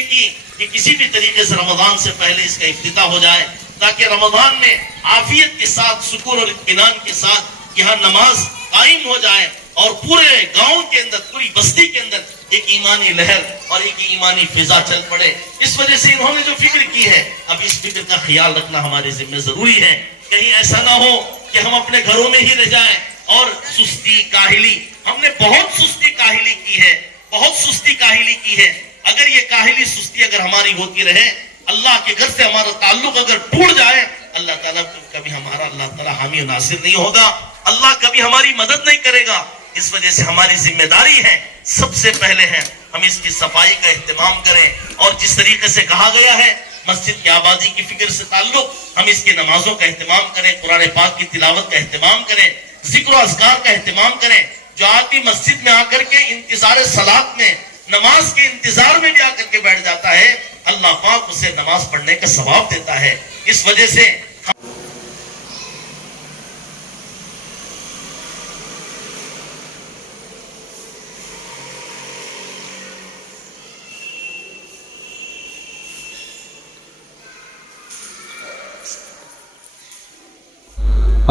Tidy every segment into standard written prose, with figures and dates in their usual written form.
इसलिए की कि किसी भी तरीके से रमजान से पहले इसका इफ्तिताह हो जाए, ताकि रमजान में आफियत के साथ, सुकून और इत्मीनान के साथ यहाँ नमाज कायम हो जाए और पूरे गांव के अंदर, पूरी बस्ती के अंदर एक ईमानी लहर और एक ईमानी फिजा चल पड़े। इस वजह से इन्होंने जो फिक्र की है, अब इस फिक्र का ख्याल रखना हमारे जिम्मे जरूरी है। कहीं ऐसा ना हो कि हम अपने घरों में ही रह जाएं और सुस्ती काहिली, हमने बहुत सुस्ती काहिली की है, बहुत सुस्ती काहिली की है। अगर ये काहिली सुस्ती अगर हमारी होती रहे, अल्लाह के घर से हमारा ताल्लुक अगर टूट जाए, अल्लाह ताला कभी हमारा, अल्लाह ताला हामी नासिर नहीं होगा, अल्लाह कभी हमारी मदद नहीं करेगा। इस वजह से हमारी जिम्मेदारी है, सबसे पहले है हम इसकी सफाई का एहतमाम करें। और जिस तरीके से कहा गया है मस्जिद की आबादी की फिक्र से ताल्लुक, हम इसकी नमाजों का एहतमाम करें, कुरान पाक की तिलावत का एहतमाम करें, जिक्र अज़कार का एहतमाम करें। जो आदमी मस्जिद में आकर के इंतजार सलात में, नमाज के इंतजार में भी आकर के बैठ जाता है, अल्लाह पाक उसे नमाज पढ़ने का सवाब देता है। इस वजह से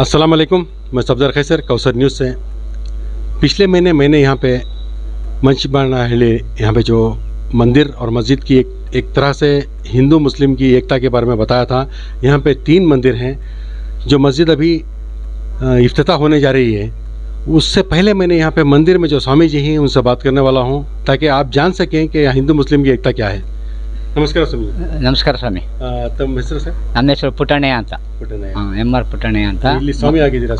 अस्सलाम वालेकुम, मैं सफदर खैसर कौसर न्यूज़ से। पिछले महीने मैंने यहाँ पे मंचबानाहली, यहाँ पे जो मंदिर और मस्जिद की एक तरह से हिंदू मुस्लिम की एकता के बारे में बताया था। यहाँ पे 3 मंदिर हैं। जो मस्जिद अभी इफ्तिताह होने जा रही है, उससे पहले मैंने यहाँ पे मंदिर में जो स्वामी जी हैं उनसे बात करने वाला हूँ, ताकि आप जान सकें कि हिंदू मुस्लिम की एकता क्या है। ನಮಸ್ಕಾರ ಸ್ವಾಮಿ. ನಮಸ್ಕಾರ ಸ್ವಾಮಿ. ತಮ್ಮ ಹೆಸರು ಸರ್? ನಮ್ಮ ಹೆಸರು ಪುಟ್ಟಣ್ಣಯ್ಯ ಅಂತ. ಎಂ.ಆರ್. ಪುಟ್ಟಣ್ಣಯ್ಯ ಅಂತ. ಇಲ್ಲಿ ಸ್ವಾಮಿ ಆಗಿದ್ದೀರಾ?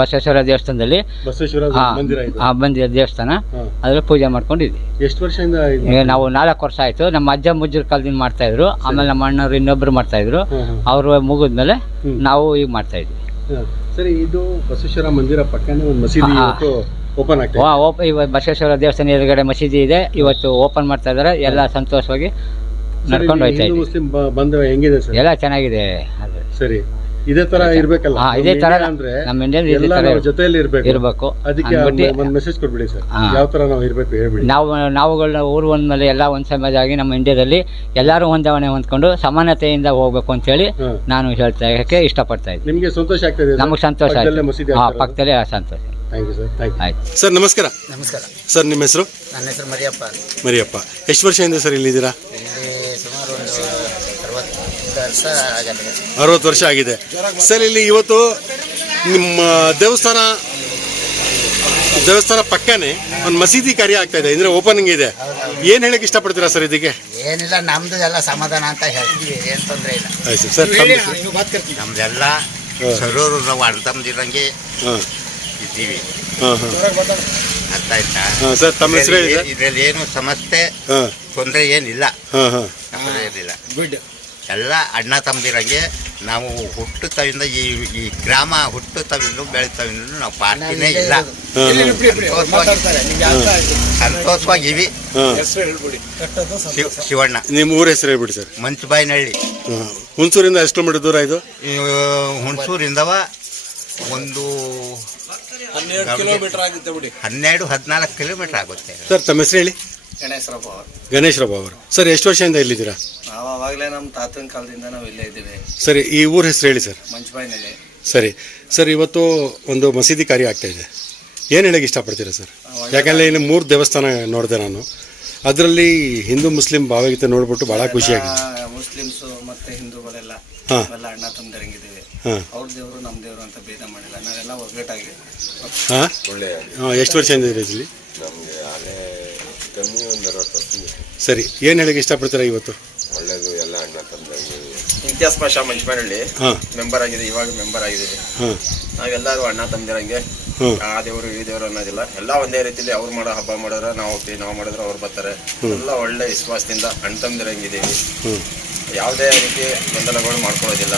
ಬಸವೇಶ್ವರ ದೇವಸ್ಥಾನದಲ್ಲಿ. ಬಸವೇಶ್ವರ ಮಂದಿರ ಇದೆ. ಮಂದಿರ ದೇವಸ್ಥಾನ. ಅದ್ರಲ್ಲಿ ಪೂಜೆ ಮಾಡ್ಕೊಂಡಿದ್ವಿ. ಎಷ್ಟು ವರ್ಷದಿಂದ? ನಾವು 4 ವರ್ಷ ಆಯ್ತು. ನಮ್ಮ ಅಜ್ಜ ಮುಜ್ಜರ ಕಾಲದಿಂದ ಮಾಡ್ತಾ ಇದ್ರು. ಆಮೇಲೆ ನಮ್ಮ ಅಣ್ಣವ್ರು ಇನ್ನೊಬ್ರು ಮಾಡ್ತಾ ಇದ್ರು. ಅವರು ಮುಗಿದ್ಮೇಲೆ ನಾವು ಈಗ ಮಾಡ್ತಾ ಇದ್ವಿ. ಸರಿ, ಇದು ಬಸವೇಶ್ವರ ಮಂದಿರ ಪಕ್ಕನೇ ಒಂದು ಮಸೀದಿ ಓಪನ್ ಆಗ್ತದೆ. ಬಸವೇಶ್ವರ ದೇವಸ್ಥಾನ ಎದುರುಗಡೆ ಮಸೀದಿ ಇದೆ. ಇವತ್ತು ಓಪನ್ ಮಾಡ್ತಾ ಇದ್ದಾರೆ. ಎಲ್ಲ ಸಂತೋಷವಾಗಿ ನಡ್ಕೊಂಡು ಹೋಗ್ತಾ ಇದ್ದೀವಿ. ಮುಸ್ಲಿಂ ಬಂಧು ಹೆಂಗಿದೆ ಸರ್? ಎಲ್ಲ ಚೆನ್ನಾಗಿದೆ. ಸರಿ, ಇದೇ ತರ ಇರ್ಬೇಕಲ್ಲ. ಇದೇ ತರ ಅಂದ್ರೆ ನಮ್ಮ ಇಂಡಿಯನ್ ಜೊತೆಯಲ್ಲಿ ಇರ್ಬೇಕು. ಅದಕ್ಕೆ ಒಂದು ಮೆಸೇಜ್ ಕೊಡ್ಬಿಡಿ ಸರ್, ಯಾವ ತರ ನಾವು ಇರ್ಬೇಕು ಹೇಳ್ಬಿಡಿ. ನಾವುಗಳನ್ನ ಊರು ಒಂದ್ಮೇಲೆ ಎಲ್ಲ ಒಂದ್ ಸಮಾಜವಾಗಿ ನಮ್ಮ ಇಂಡಿಯಾದಲ್ಲಿ ಎಲ್ಲರೂ ಹೊಂದಾವಣೆ ಹೊಂದ್ಕೊಂಡು ಸಮಾನತೆಯಿಂದ ಹೋಗ್ಬೇಕು ಅಂತ ಹೇಳಿ ನಾನು ಹೇಳ್ತಾ ಇಷ್ಟಪಡ್ತಾ ಇದ್ದೀನಿ. ನಿಮ್ಗೆ ಸಂತೋಷ ಆಗ್ತದೆ? ನಮಗೆ ಸಂತೋಷ ಆಯ್ತು. ಪಕ್ಕದಲ್ಲೇ ಸಂತೋಷ. Thank you sir. ಆಯ್ತು ಸರ್, ನಮಸ್ಕಾರ. ನಮಸ್ಕಾರ ಸರ್, ನಿಮ್ಮ ಹೆಸರು? ನನ್ನ ಹೆಸರು ಮರಿಯಪ್ಪ. ಮರಿಯಪ್ಪ, ಎಷ್ಟು ವರ್ಷದಿಂದ ಸರ್ ಇಲ್ಲಿದ್ದೀರಾ? ಇಲ್ಲಿ ಸುಮಾರು ಒಂದು 60 ವರ್ಷ ಆಗಿದೆ ಸರ್. ಇಲ್ಲಿ ಇವತ್ತು ನಿಮ್ಮ ದೇವಸ್ಥಾನ ಪಕ್ಕನೇ ಒಂದು ಮಸೀದಿ ಕಾರ್ಯ ಆಗ್ತಾ ಇದೆ, ಅಂದ್ರೆ ಓಪನಿಂಗ್ ಇದೆ. ಏನು ಹೇಳಕ್ಕೆ ಇಷ್ಟಪಡ್ತೀರಾ ಸರ್ ಇದಕ್ಕೆ? ಏನಿಲ್ಲ, ನಮ್ದು ಎಲ್ಲ ಸಮಾಧಾನ ಅಂತ ಹೇಳ್ತೀವಿ, ಏನು ತೊಂದರೆ ಇಲ್ಲ. ಆಯ್ತು ಸರ್. ನಮ್ದೆಲ್ಲ ಸರೋರು ನಾವು ಅಣ್ತಂದಿರಂಗೆ ಇದ್ದೀವಿ. ಅರ್ಥ ಆಯ್ತಾ ಸರ್? ತಮ್ಮ ಹೆಸರು ಹೇಳಿ. ಇದರಲ್ಲಿ ಏನು ಸಮಸ್ಯೆ ತೊಂದರೆ ಏನಿಲ್ಲ, ಏನಿಲ್ಲ. ಗುಡ್. ಎಲ್ಲ ಅಣ್ಣ ತಮ್ಮದಿರಂಗೆ ನಾವು ಹುಟ್ಟುತ್ತವಿಂದ ಈ ಗ್ರಾಮ ಹುಟ್ಟುತ್ತವಿಂದ ಬೆಳೀತವಿಂದ ನಾವು ಪಾರ್ಟಿನೇ ಇಲ್ಲ. ಸಂತೋಷವಾಗಿವಿ. ಶಿವಣ್ಣ. ನಿಮ್ಮ ಊರ ಹೆಸರು ಹೇಳ್ಬಿಡಿ ಸರ್. ಮಂಚಬಾಯಿನಹಳ್ಳಿ. ಹುಣಸೂರಿಂದ ಎಷ್ಟು ಕಿಲೋಮೀಟರ್ ದೂರ ಇದು? ಹುಣಸೂರಿಂದವ ಒಂದು 12-14 ಕಿಲೋಮೀಟರ್ ಆಗುತ್ತೆ ಸರ್. ತಮ್ಮ ಹೆಸರು ಹೇಳಿ. ಗಣೇಶರಾವ್ ಅವರು. ಸರ್, ಎಷ್ಟು ವರ್ಷದಿಂದ ಇಲ್ಲಿದ್ದೀರಾ? ನಾವು ಅವಾಗಲೇ ನಮ್ಮ ತಾತನ ಕಾಲದಿಂದ ನಾವು ಇಲ್ಲೇ ಇದ್ದೀವಿ. ಸರಿ, ಈ ಊರ ಹೆಸರು ಹೇಳಿ ಸರ್. ಮಂಚಬಾಯಿನಲ್ಲಿ. ಸರಿ ಸರ್, ಇವತ್ತು ಒಂದು ಮಸೀದಿ ಕಾರ್ಯ ಆಗ್ತಾ ಇದೆ, ಏನು ಹೇಳಕ್ಕೆ ಇಷ್ಟಪಡ್ತೀರಾ ಸರ್? ಯಾಕಂದರೆ ಇಲ್ಲಿ 3 ದೇವಸ್ಥಾನ ನೋಡಿದೆ ನಾನು, ಅದರಲ್ಲಿ ಹಿಂದೂ ಮುಸ್ಲಿಂ ಭಾವಗೀತೆ ನೋಡ್ಬಿಟ್ಟು ಭಾಳ ಖುಷಿಯಾಗಿದೆ. ಮುಸ್ಲಿಮ್ಸು ಮತ್ತು ಹಿಂದೂಗಳೆಲ್ಲ ಎಲ್ಲ ಅಣ್ಣ ತಮ್ಮದಿರಂಗಿದ್ದೀವಿ. ಅವ್ರ ದೇವರು ನಮ್ಮ ದೇವರು ಅಂತ ಭೇದ ಮಾಡಿಲ್ಲ, ನಾವೆಲ್ಲ ಒಗ್ಗಟ್ಟಾಗಿ. ಎಷ್ಟು ವರ್ಷದಿಂದ ಇದೆ ಇಲ್ಲಿ? ಸರಿ, ಏನು ಹೇಳಕ್ಕೆ ಇಷ್ಟಪಡ್ತೀರಾ ಇವತ್ತು? ಒಳ್ಳೇದು, ಎಲ್ಲ ಅಣ್ಣ ತಮ್ಮದಿರಂಗೆ. ಇತಿಹಾಸ ಭಾಷಾ ಮಂಚಬಾಯಿನಹಳ್ಳಿ ಮೆಂಬರ್ ಆಗಿದೆ, ಇವಾಗ ಮೆಂಬರ್ ಆಗಿದ್ದೀವಿ. ನಾವೆಲ್ಲರೂ ಅಣ್ಣ ತಮ್ಮದಿರಂಗೆ, ಆ ದೇವರು ಈ ದೇವರು ಅನ್ನೋದಿಲ್ಲ, ಎಲ್ಲ ಒಂದೇ ರೀತಿಯಲ್ಲಿ. ಅವ್ರು ಮಾಡೋ ಹಬ್ಬ ಮಾಡಿದ್ರೆ ನಾವು ಹೋಗ್ತೀವಿ, ನಾವು ಮಾಡಿದ್ರೆ ಅವ್ರು ಬರ್ತಾರೆ. ಎಲ್ಲ ಒಳ್ಳೆ ವಿಶ್ವಾಸದಿಂದ ಅಣ್ಣ ತಮ್ಮದಿರಂಗಿದ್ದೀವಿ. ಯಾವುದೇ ರೀತಿ ಗೊಂದಲಗಳು ಮಾಡ್ಕೊಳ್ಳೋದಿಲ್ಲ.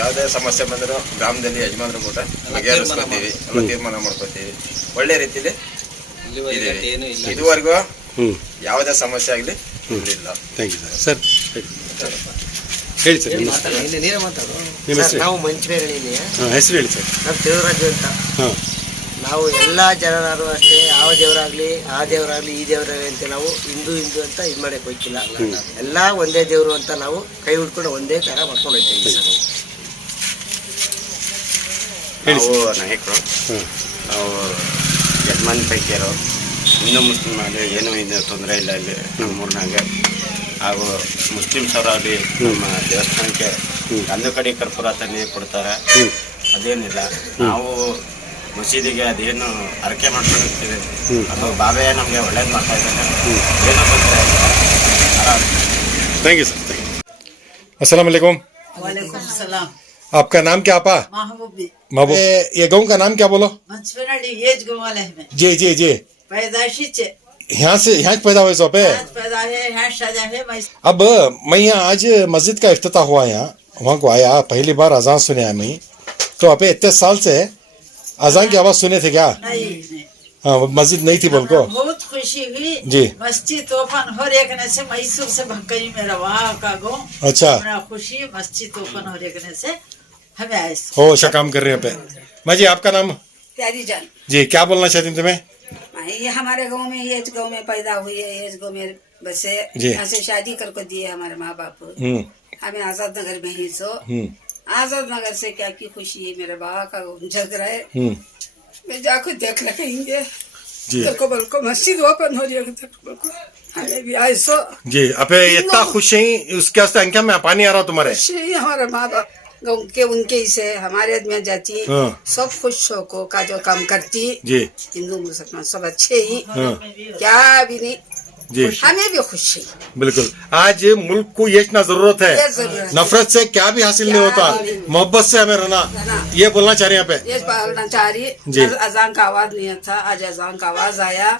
ಯಾವುದೇ ಸಮಸ್ಯೆ ಬಂದರೂ ಗ್ರಾಮದಲ್ಲಿ ಯಜಮಾನ್ರ ಕೂಟ ಬಗೆಹರಿಸ್ಕೊತೀವಿ, ಎಲ್ಲ ತೀರ್ಮಾನ ಮಾಡ್ಕೊತೀವಿ. ಒಳ್ಳೆ ರೀತಿಯಲ್ಲಿ ಇದುವರೆಗೂ ಯಾವುದೇ ಸಮಸ್ಯೆ ಆಗಲಿ ಇಲ್ಲ. Thank you sir. ಹೇಳಿ ಸರ್. ನಾವು ಮಂಚಬಾಯಿನಹಳ್ಳಿ. ಹೆಸರು ಹೇಳಿ ಸರ್. ನಾವು ದೇವರಾಜು ಅಂತ. ನಾವು ಎಲ್ಲ ಜನರು ಅಷ್ಟೇ, ಯಾವ ದೇವರಾಗಲಿ ಆ ದೇವರಾಗಲಿ ಈ ದೇವರಾಗಲಿ ಅಂತ ನಾವು ಹಿಂದೂ ಅಂತ ಇದು ಮಾಡಕ್ಕೆ ಹೋಗ್ತಿಲ್ಲ. ಎಲ್ಲ ಒಂದೇ ದೇವರು ಅಂತ ನಾವು ಕೈ ಹಿಡ್ಕೊಂಡು ಒಂದೇ ಥರ ಮಾಡ್ಕೊಂಡು ಹೋಗ್ತೀವಿ ಸರ್. ನಾವು ನಾಯಕರು, ನಾವು ಯಜಮಾನ್ ಪೈಕಿಯರು, ಹಿಂದೂ ಮುಸ್ಲಿಮ್ ಆಗಲಿ ಏನೂ ಇದು ತೊಂದರೆ ಇಲ್ಲ ಇಲ್ಲಿ ನಮ್ಮೂರಿನಾಗೆ. ಹಾಗೂ ಮುಸ್ಲಿಮ್ಸ್ ಅವರಾಗಲಿ ನಮ್ಮ ದೇವಸ್ಥಾನಕ್ಕೆ ಒಂದು ಕಡೆ ಕರ್ಪೂರ ತಂದು ಕೊಡ್ತಾರೆ, ಅದೇನಿಲ್ಲ. ನಾವು ಮಸೀದಿಗೆ ಅದೇನು ಹರಕೆ ಮಾಡ್ಕೊಂಡಿರ್ತೀವಿ, ಅದು ಬಾಬೆ ನಮಗೆ ಒಳ್ಳೇದು ಮಾಡ್ತಾ ಇದ್ದಾನೆ, ಏನೋ ತೊಂದರೆ ಇಲ್ಲ. Thank you sir. अस्सलाम वालेकुम. वालेकुम सलाम. आपका नाम क्या आपा? महबूबी. महबूब. ये गाँव का नाम क्या बोलो? मंचपनाड़ी येज गोवाले में. जी जी जी. पैदाइशी चे. यहाँ पैदा हुए सो पे. पैदा है यहाँ शादी है मैं. अब मैं यहाँ आज मस्जिद का इफ्तिताह हुआ यहाँ, वहाँ को आया, पहली बार अजान सुने मैं. तो आप इतने साल से अजान की आवाज सुने थे क्या? नहीं. हाँ, मस्जिद नहीं थी बोल को. बहुत खुशी हुई जी. मस्जिद ओपन हो रेखने से मैसूर से भक्कई मेरा वहाँ का गाँव. अच्छा. बड़ा खुशी मस्जिद ओपन हो रेखने से हमें आए. हो अच्छा काम कर रहे हैं पे. माँ जी आपका नाम? प्यारी जान. जी क्या बोलना चाहती हूँ तुम्हें? ये हमारे गांव में ये गांव में पैदा हुई है, ये गांव में बसे, यहाँ से शादी करके दिए हमारे माँ बाप. हमें आजाद नगर में ही सो. आजाद नगर से क्या की खुशी है, मेरे बाबा का जग रहे. मैं जाकर देख रखेंगे बल्को मस्जिद ओपन हो रही है, हमें भी आए सो. जी अब इतना खुश है, उसके वास्ते अंक में पानी आ रहा तुम्हारे. हमारे माँ बाप गाँव के उनके ही से हमारे आदमी जाती सब खुश होको का जो काम करती. जी. हिंदू मुसलमान सब अच्छे ही, क्या भी नहीं. जी हमें भी खुशी. बिल्कुल. आज मुल्क को ये इतना जरूरत है, नफरत से क्या भी हासिल नहीं होता, मोहब्बत से हमें रहना, ये बोलना चाह रहे हैं यहाँ पे. ये बोलना चाह रही. अजान का आवाज नहीं था, आज अजान का आवाज आया.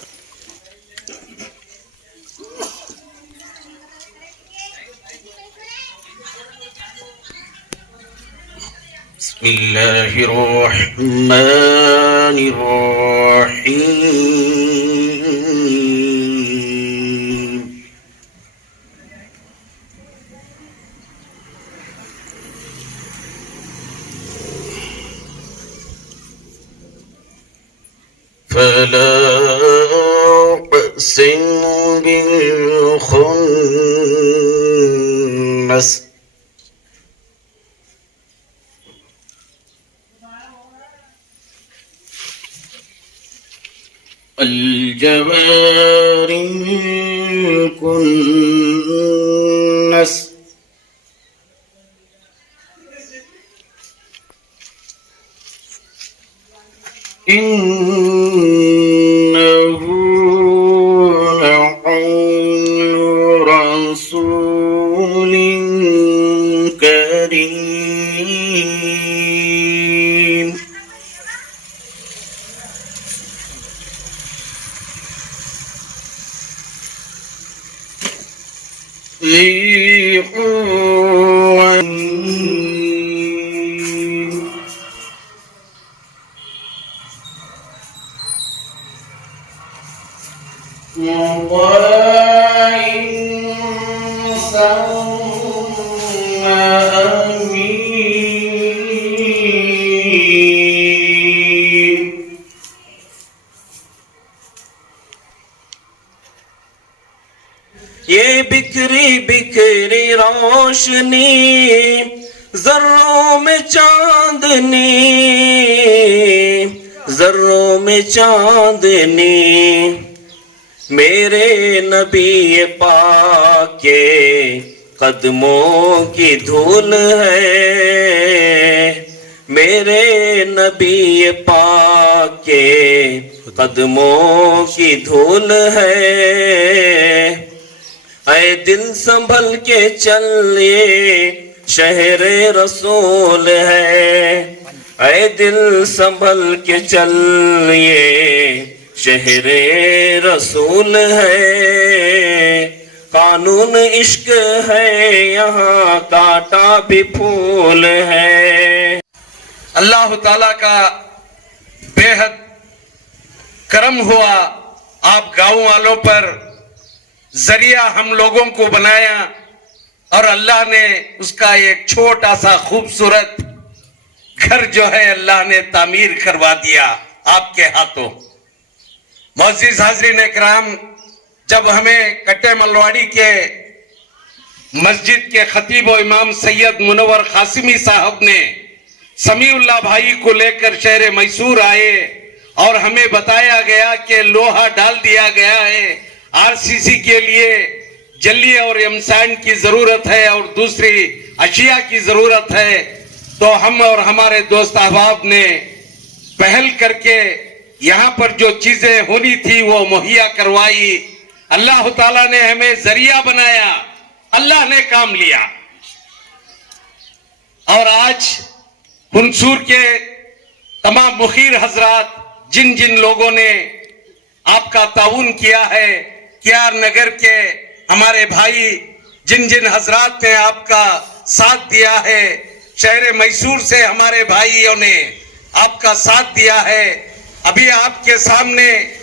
बिस्मिल्लाहिर्रहमानिर्रहीम. فلا أقسم بالخنس الجوار الكنس إنه لقول رسول كريم. ذي قوة مطاع ثم أمين. یہ بکھری بکھری روشنی ذروں میں چاندنی، ذروں میں چاندنی، میرے نبی پاک کے قدموں کی دھول ہے، میرے نبی پاک کے قدموں کی دھول ہے. اے دل سنبھل کے چل یہ شہر رسول ہے، اے دل سنبھل کے چل یہ شہر رسول ہے. قانون عشق ہے یہاں کانٹا بھی پھول ہے. اللہ تعالیٰ کا بے حد کرم ہوا آپ گاؤں والوں پر، ذریعہ ہم لوگوں کو بنایا اور اللہ نے اس کا ایک چھوٹا سا خوبصورت گھر جو ہے اللہ نے تعمیر کروا دیا. आपके हाथों। मोअज़्ज़िज़ हाज़रीन इकराम, जब हमें कट्टे मलवाड़ी के मस्जिद के खतीब और इमाम सैयद मुनव्वर कासिमी साहब ने समीउल्लाह भाई को लेकर शहर मैसूर आए और हमें बताया गया कि लोहा डाल दिया गया है, आरसीसी के लिए जल्ली और एमसैंड की जरूरत है और दूसरी अशिया की जरूरत है, तो हम और हमारे दोस्त अहबाब ने पहल करके यहाँ पर जो चीजें होनी थी वो मुहैया करवाई। अल्लाह ताला ने हमें जरिया बनाया, अल्लाह ने काम लिया। और आज हुनसूर के तमाम मुखीर हजरात, जिन जिन लोगों ने आपका ताउन किया है, क्यार नगर के हमारे भाई जिन जिन हजरात ने आपका साथ दिया है, शहर मैसूर से हमारे भाइयों ने आपका साथ दिया है। अभी आपके सामने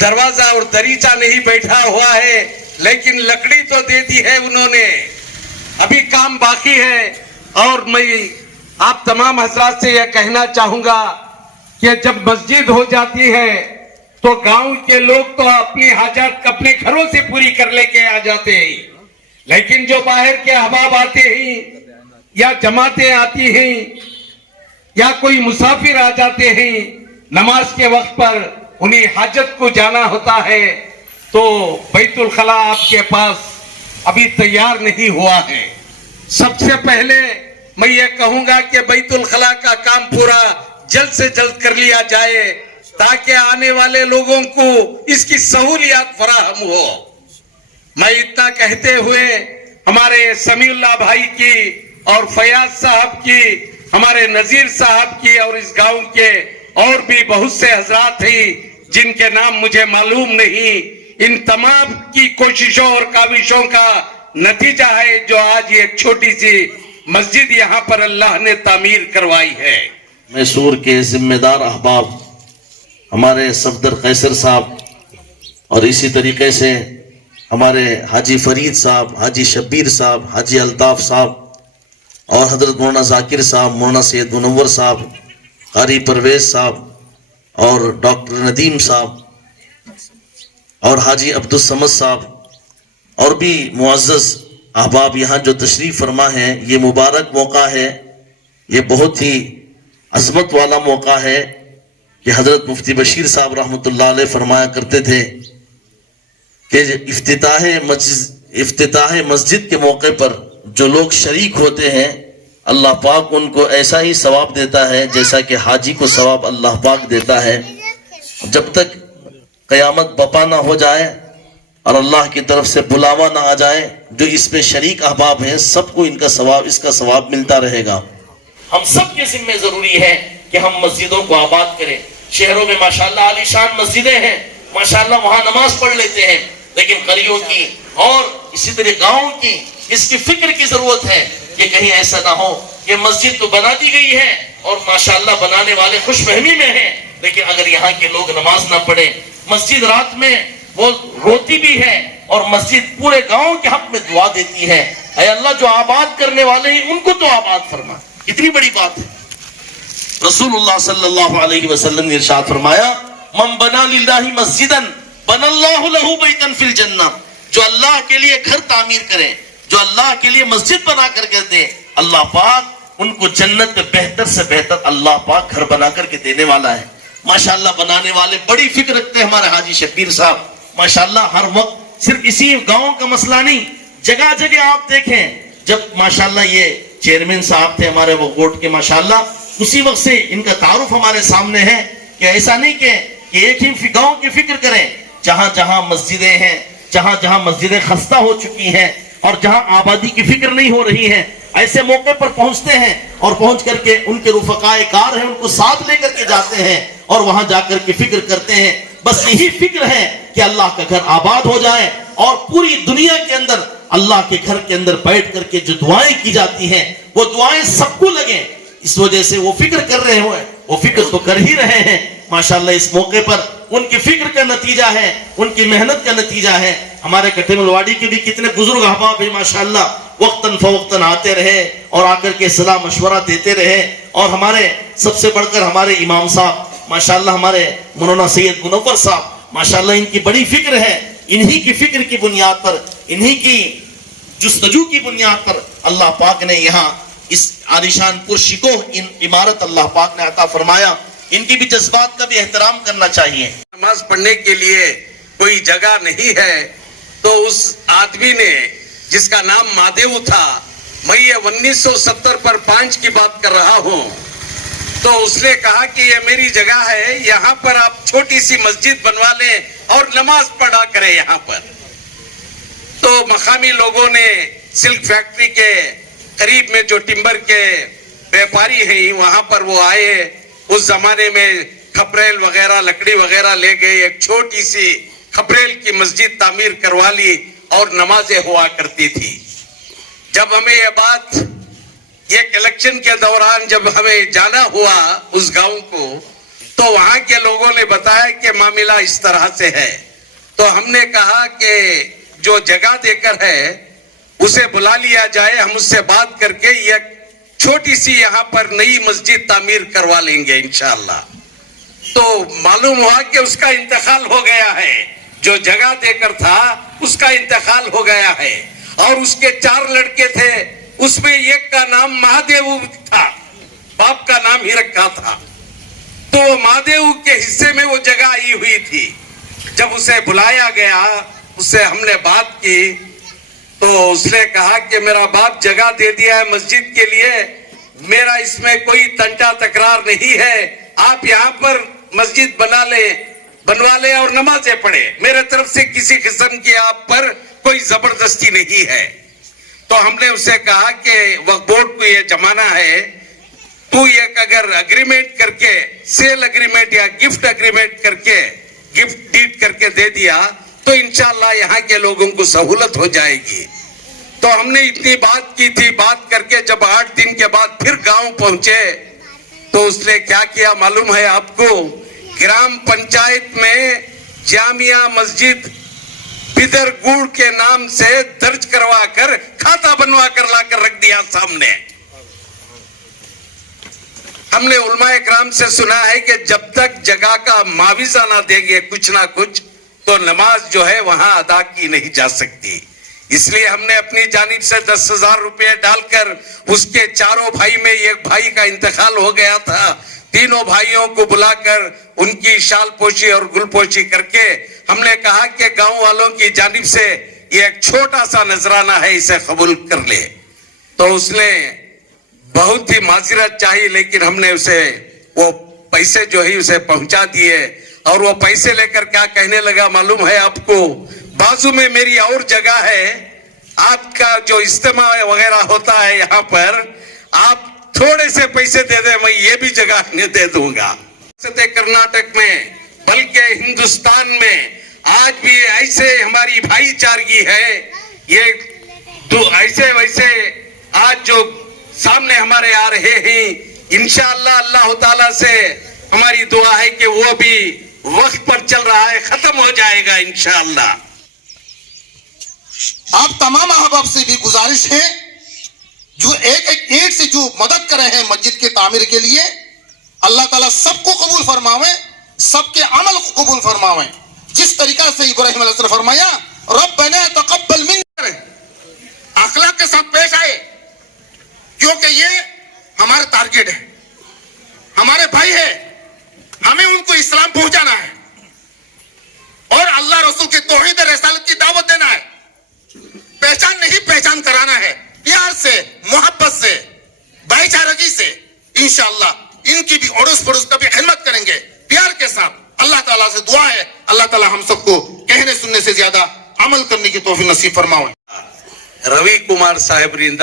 दरवाजा और दरीचा नहीं बैठा हुआ है, लेकिन लकड़ी तो दे दी है उन्होंने, अभी काम बाकी है। और मैं आप तमाम हजरात से यह कहना चाहूंगा कि जब मस्जिद हो जाती है तो गांव के लोग तो अपनी हाजत अपने घरों से पूरी कर लेके आ जाते हैं, लेकिन जो बाहर के अहबाब आते हैं या जमातें आती हैं या कोई मुसाफिर आ जाते हैं, नमाज के वक्त पर उन्हें हाजत को जाना होता है, तो बैतुल खला आपके पास अभी तैयार नहीं हुआ है। सबसे पहले मैं ये कहूंगा कि बैतुल खला का काम पूरा जल्द से जल्द कर लिया जाए, ताकि आने वाले लोगों को इसकी सहूलियत फराहम हो। मैं इतना कहते हुए हमारे समीउल्लाह भाई की और फयाज साहब की, हमारे नजीर साहब की और इस गांव के और भी बहुत से हजरात हैं जिनके नाम मुझे मालूम नहीं, इन तमाम की कोशिशों और काविशों का नतीजा है जो आज एक छोटी सी मस्जिद यहाँ पर अल्लाह ने तामीर करवाई है। मैसूर के जिम्मेदार अहबाब हमारे सफदर कैसर साहब और इसी तरीके से हमारे हाजी फरीद साहब, हाजी शब्बीर साहब, हाजी अल्ताफ साहब और हजरत मौलाना जाकिर साहब, मौलाना सैयद मुनव्वर साहब, कारी परवेज साहब और डॉक्टर नदीम साहब और हाजी अब्दुल समद साहब और भी मुअज़्ज़ज़ अहबाब यहाँ जो तशरीफ़ फरमा है। ये मुबारक मौका है, ये बहुत ही अज़मत वाला मौका है कि हज़रत मुफ्ती बशीर साहब रहमतुल्लाह अलैह फरमाया करते थे कि इफ्तिताह मस्जिद के मौके पर जो लोग शरीक होते हैं, अल्लाह पाक उनको ऐसा ही सवाब देता है जैसा कि हाजी को सवाब अल्लाह पाक देता है। जब तक क़यामत बपा ना हो जाए और अल्लाह की तरफ से बुलावा ना आ जाए, जो इसमें शरीक अहबाब हैं सबको इसका सवाब मिलता रहेगा। हम सब के जिम्मे जरूरी है कि हम मस्जिदों को आबाद करें। शहरों में माशाल्लाह आलीशान मस्जिदें हैं, माशाल्लाह वहां नमाज पढ़ लेते हैं, लेकिन गलियों की और इसी तरह गाँव की इसकी फिक्र की जरूरत है कि कहीं ऐसा ना हो कि मस्जिद तो बना दी गई है और माशाल्लाह बनाने वाले खुशफहमी में हैं, लेकिन अगर यहाँ के लोग नमाज ना पढ़े, मस्जिद रात में वो रोती भी है और मस्जिद पूरे गांव के हक में दुआ देती है, ऐ अल्लाह जो आबाद करने वाले हैं उनको तो आबाद फरमा। इतनी बड़ी बात है। रसूलुल्लाह सल्लल्लाहु अलैहि वसल्लम ने इरशाद फरमाया, मन बना लिल्लाहि मस्जिदन बनल्लाहु लहू बैतन फिल जन्नह, जो अल्लाह के लिए घर तामीर करे, जो अल्लाह के लिए मस्जिद बना करके दे, अल्लाह पाक उनको जन्नत में बेहतर से बेहतर अल्लाह पाक घर बना करके देने वाला है। माशाल्लाह बनाने वाले बड़ी फिक्र रखते हैं हमारे हाजी शब्बीर साहब, माशाल्लाह हर वक्त सिर्फ इसी गांव का मसला नहीं, जगह जगह आप देखें, जब माशाल्लाह ये चेयरमैन साहब थे हमारे वो वोट के, माशाल्लाह उसी वक्त से इनका तारुफ हमारे सामने है कि ऐसा नहीं कि एक ही गांव की फिक्र करें, जहां जहां मस्जिदें हैं, जहां जहां मस्जिदें खस्ता हो चुकी हैं और जहां आबादी की फिक्र नहीं हो रही है, ऐसे मौके पर पहुंचते हैं और पहुंच करके उनके रुफकाए कार हैं उनको साथ लेकर के जाते हैं और वहां जाकर के फिक्र करते हैं। बस यही फिक्र है कि अल्लाह का घर आबाद हो जाए और पूरी दुनिया के अंदर अल्लाह के घर के अंदर बैठ करके जो दुआएं की जाती हैं वो दुआएं सबको लगे, इस वजह से वो फिक्र कर रहे हुए, वो फिक्र तो कर ही रहे हैं। माशाल्लाह इस मौके पर उनकी फिक्र का नतीजा है, उनकी मेहनत का नतीजा है। हमारे कट्टे मलवाड़ी के भी कितने बुजुर्ग अहबाब हैं माशाल्लाह, वक्तन फवक्तन आते रहे और आकर के सलाह मशवरा देते रहे। और हमारे सबसे बढ़कर हमारे इमाम साहब माशाल्लाह हमारे मौलाना सैयद मुनव्वर साहब, माशाल्लाह इनकी बड़ी फिक्र है। इन्हीं की फिक्र की बुनियाद पर, इन्हीं की जुस्तजू की बुनियाद पर अल्लाह पाक ने यहाँ इस आलिशान पुरशिकोह इमारत अल्लाह पाक ने अता फरमाया। इनकी भी जज्बात का भी एहतराम करना चाहिए। नमाज पढ़ने के लिए कोई जगह नहीं है, तो उस आदमी ने जिसका नाम महादेव था, मैं ये 1970 पर 5 की बात कर रहा हूँ, तो उसने कहा कि ये मेरी जगह है, यहाँ पर आप छोटी सी मस्जिद बनवा लें और नमाज पढ़ा करें यहाँ पर। तो मकामी लोगों ने सिल्क फैक्ट्री के करीब में जो टिम्बर के व्यापारी हैं वहां पर वो आए, उस जमाने में खपरेल वगैरह लकड़ी वगैरह ले गए, एक छोटी सी खपरेल की मस्जिद तामीर करवा ली और नमाजें हुआ करती थी। जब हमें ये बात एक इलेक्शन के दौरान जब हमें जाना हुआ उस गांव को, तो वहां के लोगों ने बताया कि मामला इस तरह से है। तो हमने कहा कि जो जगह देकर है उसे बुला लिया जाए, हम उससे बात करके ये छोटी सी यहाँ पर नई मस्जिद तामीर करवा लेंगे इंशाअल्लाह। तो मालूम हुआ कि उसका इंतकाल हो गया है, जो जगह देकर था उसका इंतकाल हो गया है। और उसके 4 लड़के थे, उसमें एक का नाम महादेव था, बाप का नाम ही रखा था। तो महादेव के हिस्से में वो जगह आई हुई थी। जब उसे बुलाया गया, उससे हमने बात की, तो उसने कहा कि मेरा बाप जगह दे दिया है मस्जिद के लिए, मेरा इसमें कोई तंटा तकरार नहीं है, आप यहाँ पर मस्जिद बनवा ले और नमाजें पढ़े, मेरे तरफ से किसी किस्म की आप पर कोई जबरदस्ती नहीं है। तो हमने उससे कहा कि वक्फ बोर्ड को ये जमाना है, तू एक अगर अग्रीमेंट करके, सेल अग्रीमेंट या गिफ्ट अग्रीमेंट करके, गिफ्ट डीड करके दे दिया तो इंशाल्लाह यहाँ के लोगों को सहूलत हो जाएगी। तो हमने इतनी बात की थी, बात करके जब 8 दिन के बाद फिर गांव पहुंचे, तो उसने क्या किया मालूम है आपको? ग्राम पंचायत में जामिया मस्जिद बिदरगुड़ के नाम से दर्ज करवा कर, खाता बनवा कर लाकर रख दिया सामने। हमने उलमाए किराम से सुना है कि जब तक जगह का मुआवजा ना देंगे कुछ ना कुछ, तो नमाज जो है वहां अदा की नहीं जा सकती। इसलिए हमने अपनी जानिब से 10,000 रुपये डालकर, उसके 4 भाई में एक भाई का इंतकाल हो गया था, 3 भाइयों को बुलाकर उनकी शाल पोशी और गुलपोशी करके हमने कहा कि गांव वालों की जानिब से ये एक छोटा सा नजराना है, इसे कबूल कर ले। तो उसने बहुत ही माजरत चाहिए, लेकिन हमने उसे वो पैसे जो है उसे पहुंचा दिए। और वो पैसे लेकर क्या कहने लगा मालूम है आपको? बाजू में मेरी और जगह है, आपका जो इज्तिमा वगैरह होता है यहाँ पर, आप थोड़े से पैसे दे दे, मैं ये भी जगह नहीं दे दूंगा। कर्नाटक में बल्कि हिंदुस्तान में आज भी ऐसे हमारी भाईचारगी है, ये तो ऐसे वैसे आज जो सामने हमारे आ रहे हैं, इंशाअल्लाह अल्लाह ताला से हमारी दुआ है कि वो भी वक्त पर चल रहा है, खत्म हो जाएगा इंशाअल्लाह। आप तमाम अहबाब से भी गुजारिश है जो एक एक ईंट से जो मदद कर रहे हैं मस्जिद के तामीर के लिए, अल्लाह ताला सबको कबूल फरमावे, सबके अमल को कबूल फरमावे। जिस तरीका से इब्राहिम अलैहिस्सलाम ने फरमाया रब्बना तक़ब्बल मिन्ना, अखलाक के साथ पेश आए, क्योंकि ये हमारा टारगेट है, हमारे भाई है, हमें उनको इस्लाम पहुंचाना है और अल्लाह रसूल की तौहीद रिसालत की दावत देना है। पहचान नहीं, पहचान कराना है, प्यार से, मोहब्बत से, भाईचारगी से। इंशाअल्लाह इनकी भी अड़ोस पड़ोस का भी खिदमत करेंगे प्यार के साथ। अल्लाह ताला से दुआ है, अल्लाह ताला हम सबको कहने सुनने से ज्यादा अमल करने की तौफीक नसीब फरमावे। ರವಿ ಕುಮಾರ್ ಸಾಹೇಬ್ರಿಂದ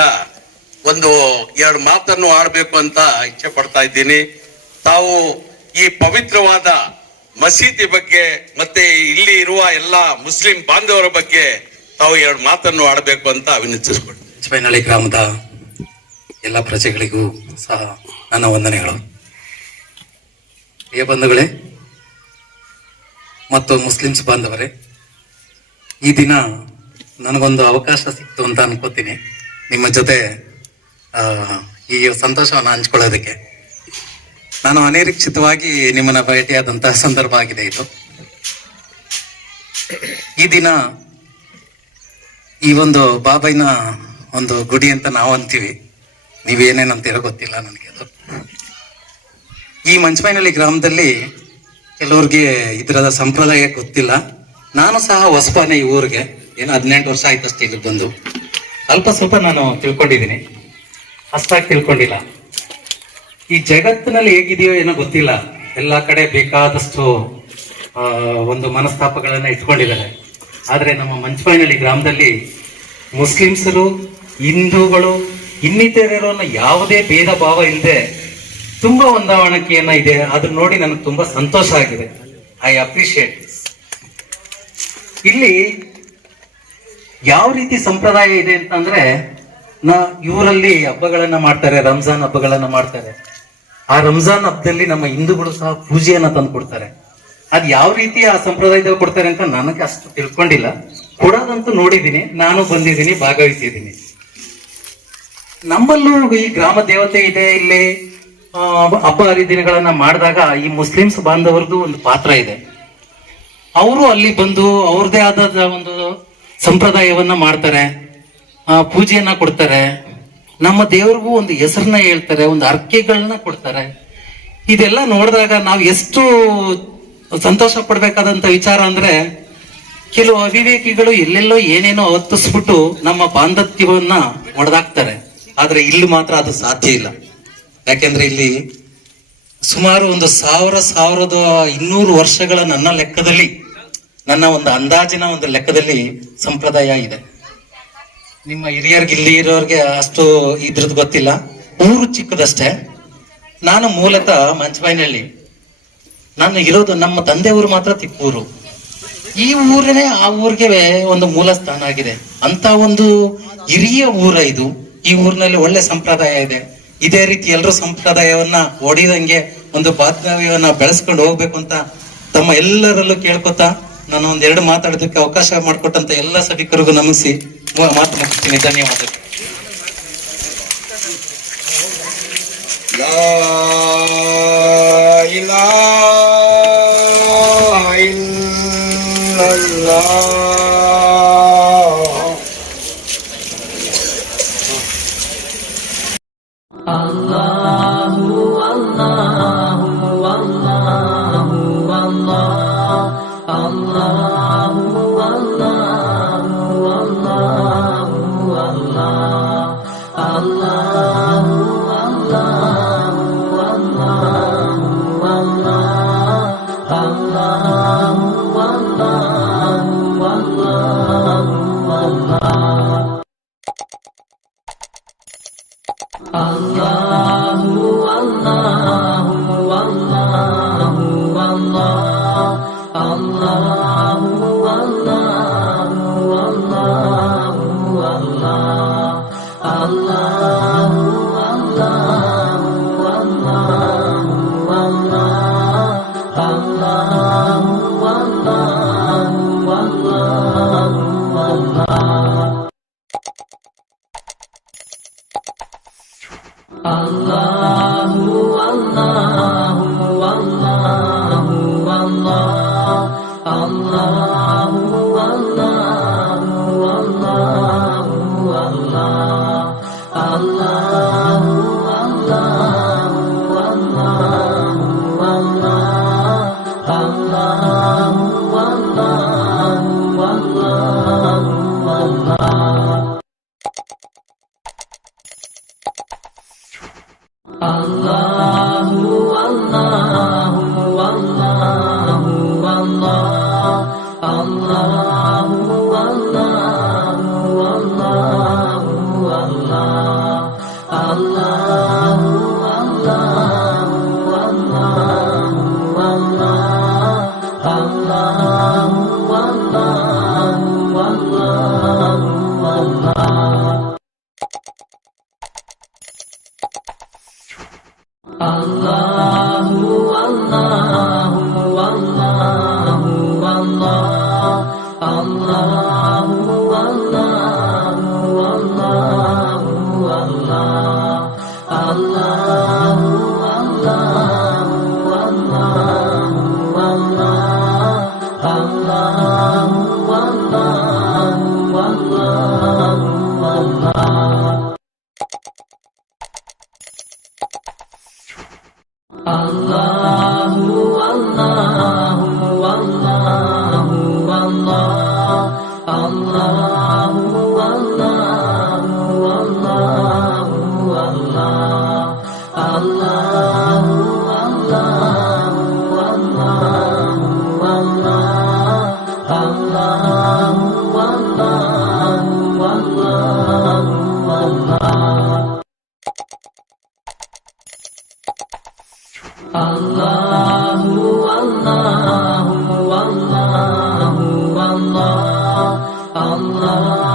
ಒಂದು 2 ಮಾತನ್ನು ಆಡಬೇಕು ಅಂತ ಇಚ್ಛೆ ಪಡ್ತಾ ಇದ್ದೀನಿ. ತಾವು ಈ ಪವಿತ್ರವಾದ ಮಸೀದಿ ಬಗ್ಗೆ ಮತ್ತೆ ಇಲ್ಲಿ ಇರುವ ಎಲ್ಲ ಮುಸ್ಲಿಂ ಬಾಂಧವರ ಬಗ್ಗೆ ತಾವು 2 ಮಾತನ್ನು ಆಡಬೇಕು ಅಂತ ವಿನಂತಿಸಿಕೊಳ್ಳಿ. ಚಿಪ್ಪನಹಳ್ಳಿ ಗ್ರಾಮದ ಎಲ್ಲ ಪ್ರಜೆಗಳಿಗೂ ಸಹ ನನ್ನ ವಂದನೆಗಳು. ಪ್ರಿಯ ಬಂಧುಗಳೇ ಮತ್ತು ಮುಸ್ಲಿಮ್ಸ್ ಬಾಂಧವರೇ, ಈ ದಿನ ನನಗೊಂದು ಅವಕಾಶ ಸಿಕ್ತು ಅಂತ ಅನ್ಕೋತೀನಿ ನಿಮ್ಮ ಜೊತೆ ಈ ಸಂತೋಷವನ್ನು ಹಂಚ್ಕೊಳ್ಳೋದಕ್ಕೆ. ನಾನು ಅನಿರೀಕ್ಷಿತವಾಗಿ ನಿಮ್ಮನ್ನ ಭೇಟಿಯಾದಂತಹ ಸಂದರ್ಭ ಆಗಿದೆ ಇದು. ಈ ದಿನ ಈ ಒಂದು ಬಾಬೈನ ಒಂದು ಗುಡಿ ಅಂತ ನಾವು ಅಂತೀವಿ, ನೀವೇನೇನಂತೀರೋ ಗೊತ್ತಿಲ್ಲ ನನಗೆ. ಅದು ಈ ಮಂಚಬಾಯಿನಹಳ್ಳಿ ಗ್ರಾಮದಲ್ಲಿ ಕೆಲವ್ರಿಗೆ ಇದರ ಸಂಪ್ರದಾಯ ಗೊತ್ತಿಲ್ಲ. ನಾನು ಸಹ ಹೊಸಬನೇ ಈ ಊರಿಗೆ, ಏನು 18 ವರ್ಷ ಆಯ್ತಷ್ಟೇ ಇಲ್ಲಿ ಬಂದು. ಅಲ್ಪ ಸ್ವಲ್ಪ ನಾನು ತಿಳ್ಕೊಂಡಿದ್ದೀನಿ, ಅಷ್ಟಾಗಿ ತಿಳ್ಕೊಂಡಿಲ್ಲ. ಈ ಜಗತ್ತಿನಲ್ಲಿ ಹೇಗಿದೆಯೋ ಏನೋ ಗೊತ್ತಿಲ್ಲ, ಎಲ್ಲ ಕಡೆ ಬೇಕಾದಷ್ಟು ಒಂದು ಮನಸ್ತಾಪಗಳನ್ನ ಇಟ್ಕೊಂಡಿದ್ದಾರೆ. ಆದರೆ ನಮ್ಮ ಮಂಚಬಾಯಿನಹಳ್ಳಿ ಗ್ರಾಮದಲ್ಲಿ ಮುಸ್ಲಿಮ್ಸರು, ಹಿಂದೂಗಳು, ಇನ್ನಿತರರು ಯಾವುದೇ ಭೇದ ಭಾವ ಇಲ್ಲದೆ ತುಂಬಾ ಹೊಂದಾಣಿಕೆಯನ್ನ ಇದೆ. ಅದನ್ನ ನೋಡಿ ನನಗೆ ತುಂಬಾ ಸಂತೋಷ ಆಗಿದೆ. I appreciate. ಇಲ್ಲಿ ಯಾವ ರೀತಿ ಸಂಪ್ರದಾಯ ಇದೆ ಅಂತಂದ್ರೆ, ಇವರಲ್ಲಿ ಹಬ್ಬಗಳನ್ನ ಮಾಡ್ತಾರೆ, ರಂಜಾನ್ ಹಬ್ಬಗಳನ್ನ ಮಾಡ್ತಾರೆ. ಆ ರಂಜಾನ್ ಹಬ್ಬದಲ್ಲಿ ನಮ್ಮ ಹಿಂದೂಗಳು ಸಹ ಪೂಜೆಯನ್ನ ತಂದು ಕೊಡ್ತಾರೆ. ಅದ್ ಯಾವ ರೀತಿ ಆ ಸಂಪ್ರದಾಯದಲ್ಲಿ ಕೊಡ್ತಾರೆ ಅಂತ ನನಗೆ ಅಷ್ಟು ತಿಳ್ಕೊಂಡಿಲ್ಲ. ಕೊಡೋದಂತೂ ನೋಡಿದ್ದೀನಿ, ನಾನು ಬಂದಿದ್ದೀನಿ, ಭಾಗವಹಿಸಿದ್ದೀನಿ. ನಮ್ಮಲ್ಲೂ ಈ ಗ್ರಾಮ ದೇವತೆ ಇದೆ. ಇಲ್ಲಿ ಹಬ್ಬ ಹರಿದಿನಗಳನ್ನ ಮಾಡಿದಾಗ ಈ ಮುಸ್ಲಿಮ್ಸ್ ಬಾಂಧವರದ್ದು ಒಂದು ಪಾತ್ರ ಇದೆ. ಅವರು ಅಲ್ಲಿ ಬಂದು ಅವ್ರದೇ ಆದ ಒಂದು ಸಂಪ್ರದಾಯವನ್ನ ಮಾಡ್ತಾರೆ, ಪೂಜೆಯನ್ನ ಕೊಡ್ತಾರೆ, ನಮ್ಮ ದೇವ್ರಿಗೂ ಒಂದು ಹೆಸರನ್ನ ಹೇಳ್ತಾರೆ, ಒಂದು ಅರ್ಕೆಗಳನ್ನ ಕೊಡ್ತಾರೆ. ಇದೆಲ್ಲ ನೋಡಿದಾಗ ನಾವು ಎಷ್ಟು ಸಂತೋಷ ಪಡ್ಬೇಕಾದಂತ ವಿಚಾರ ಅಂದ್ರೆ, ಕೆಲವು ಅವಿವೇಕಿಗಳು ಎಲ್ಲೆಲ್ಲೋ ಏನೇನೋ ಹೊತ್ತಿಸ್ಬಿಟ್ಟು ನಮ್ಮ ಬಾಂಧವ್ಯವನ್ನ ಒಡೆದಾಕ್ತಾರೆ. ಆದ್ರೆ ಇಲ್ಲಿ ಮಾತ್ರ ಅದು ಸಾಧ್ಯ ಇಲ್ಲ. ಯಾಕೆಂದ್ರೆ ಇಲ್ಲಿ ಸುಮಾರು ಒಂದು 1200 ವರ್ಷಗಳ ನನ್ನ ಲೆಕ್ಕದಲ್ಲಿ, ನನ್ನ ಒಂದು ಅಂದಾಜಿನ ಒಂದು ಲೆಕ್ಕದಲ್ಲಿ ಸಂಪ್ರದಾಯ ಇದೆ. ನಿಮ್ಮ ಹಿರಿಯರ್ಗೆ ಇಲ್ಲಿ ಇರೋರ್ಗೆ ಅಷ್ಟು ಇದ್ರದ್ದು ಗೊತ್ತಿಲ್ಲ. ಊರು ಚಿಕ್ಕದಷ್ಟೇ. ನಾನು ಮೂಲತಃ ಮಂಚಬಾಯಿನಹಳ್ಳಿ. ನಾನು ಇರೋದು, ನಮ್ಮ ತಂದೆ ಊರು ಮಾತ್ರ ತಿಪ್ಪೂರು. ಈ ಊರೇ ಆ ಊರಿಗೆ ಒಂದು ಮೂಲ ಸ್ಥಾನ ಆಗಿದೆ. ಅಂತ ಒಂದು ಹಿರಿಯ ಊರ ಇದು. ಈ ಊರಿನಲ್ಲಿ ಒಳ್ಳೆ ಸಂಪ್ರದಾಯ ಇದೆ. ಇದೇ ರೀತಿ ಎಲ್ಲರೂ ಸಂಪ್ರದಾಯವನ್ನ ಒಡಿದಂಗೆ ಒಂದು ಬಾಂಧವ್ಯವನ್ನ ಬೆಳೆಸ್ಕೊಂಡು ಹೋಗ್ಬೇಕು ಅಂತ ತಮ್ಮ ಎಲ್ಲರಲ್ಲೂ ಕೇಳ್ಕೊತಾ ನಾನು ಒಂದೆರಡು ಮಾತಾಡೋದಕ್ಕೆ ಅವಕಾಶ ಮಾಡಿಕೊಟ್ಟಂತ ಎಲ್ಲ ಸಭಿಕರಿಗೂ ನಮಿಸಿ ಮಾತು ಮುಗಿಸ್ತೀನಿ. ಧನ್ಯವಾದಗಳು. Allah Allah